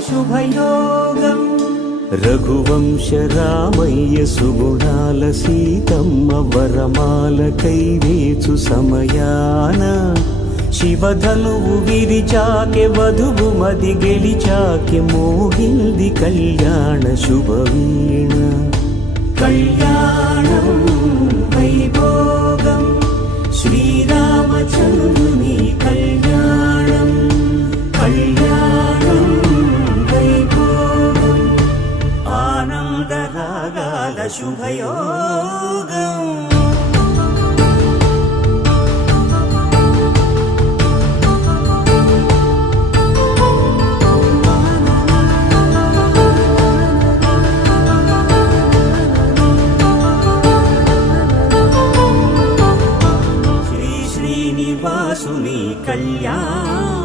శుభయోగం రఘువంశ రామయ్య సుగుణాల సీతమ్మ వరమాల కైవేచు సమయాన శివధనువు విరిచాకె వధువు మది గెలిచాకె మోగింది కళ్యాణ శుభవీణ కళ్యాణం వైభోగం శ్రీరామచంద్రుని కళ్యాణం కళ్యాణం వైభోగం ఆనందరాగాల శుభయోగం శ్రీనివాసుని కళ్యాణం